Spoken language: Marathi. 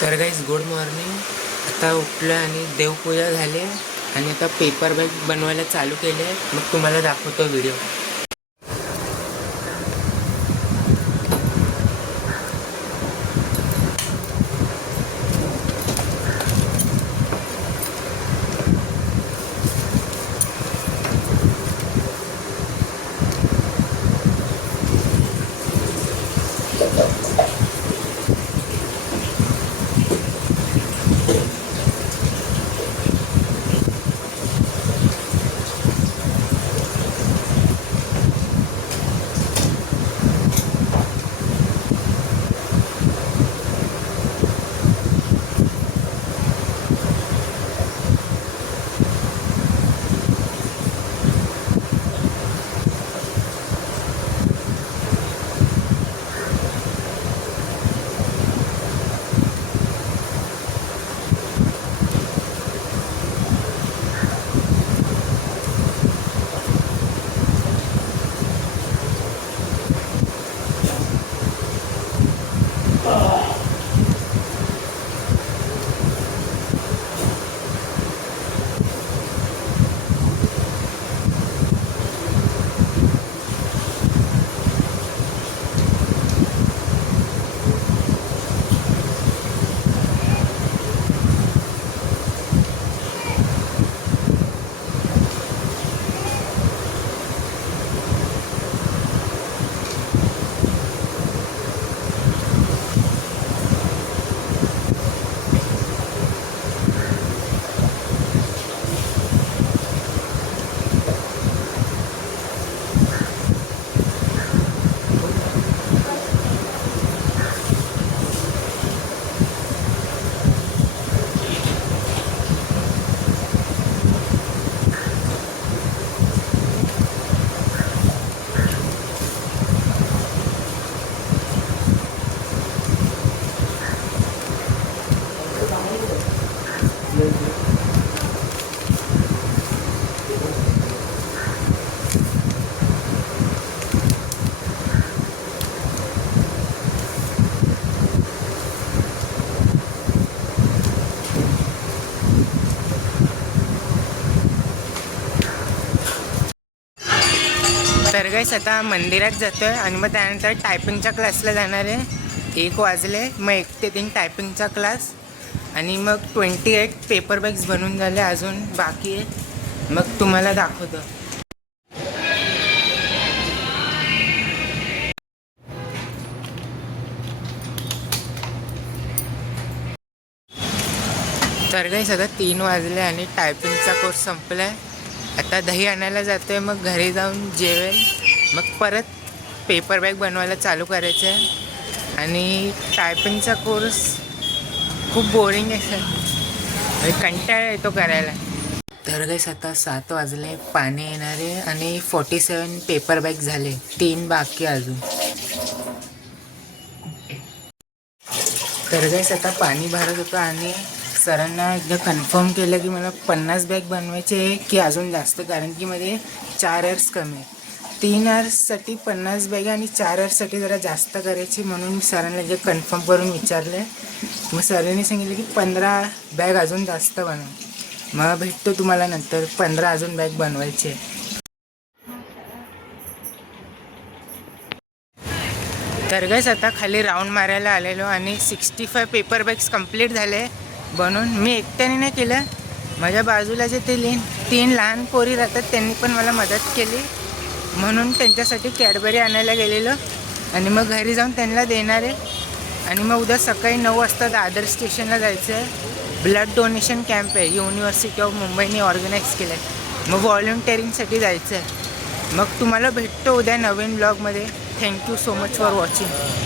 तर गाईज गुड मॉर्निंग. आता उठलं आणि देवपूजा झाली आणि आता पेपर बॅग बनवायला चालू केले. मग तुम्हाला दाखवतो व्हिडिओ. तर गाईस आता मंदिरात जातोय आणि मग त्यानंतर टायपिंगच्या क्लासला जाणार आहे. 1 वाजले. मग 1 ते 3 टायपिंगचा क्लास आणि मग 28 पेपर बॅग्स बनवून झाले. अजून बाकी आहे. मग तुम्हाला दाखवतो. तर गाईस आता 3 वाजले आणि टायपिंगचा कोर्स संपला आहे. आता दही आणायला जातोय. मग घरी जाऊन जेवेल. मग परत पेपर बॅग बनवायला चालू करायचं आहे. आणि टायपिंगचा कोर्स खूप बोरिंग आहे सर. कंटाळा येतो करायला. तर गाईस आता 7 वाजले. पाणी येणारे आणि 47 पेपर बॅग झाले. 3 बाकी अजून. तर गाईस आता पाणी भरत होतं आणि सरांना एकदा कन्फर्म केलं की मला 50 बॅग बनवायचे आहे की अजून जास्त, कारण की मध्ये 4 आवर्स कमी आहे. 3 आवर्ससाठी 50 बॅग आणि 4 आवर्ससाठी जरा जास्त करायची, म्हणून मी सरांना एकदा कन्फर्म करून विचारलं. मग सरांनी सांगितलं की 15 बॅग अजून जास्त बनव. मग भेटतो तुम्हाला नंतर. 15 अजून बॅग बनवायचे. तर गाईस आता खाली राऊंड मारायला आलेलो आणि 65 पेपर बॅग्स कंप्लीट झाले बनवून. मी एकट्याने नाही केलं. माझ्या बाजूला जे ते 3 लहान पोरी राहतात त्यांनी पण मला मदत केली, म्हणून त्यांच्यासाठी कॅडबरी आणायला गेलेलो आणि मग घरी जाऊन त्यांना देणार आहे. आणि मग उद्या सकाळी 9 वाजता दादर स्टेशनला जायचं आहे. ब्लड डोनेशन कॅम्प आहे, युनिव्हर्सिटी ऑफ मुंबईने ऑर्गनाईज केलं आहे. मग व्हॉलंटिअरिंगसाठी जायचं आहे. मग तुम्हाला भेटतो उद्या नवीन ब्लॉगमध्ये. Thank you so much for watching.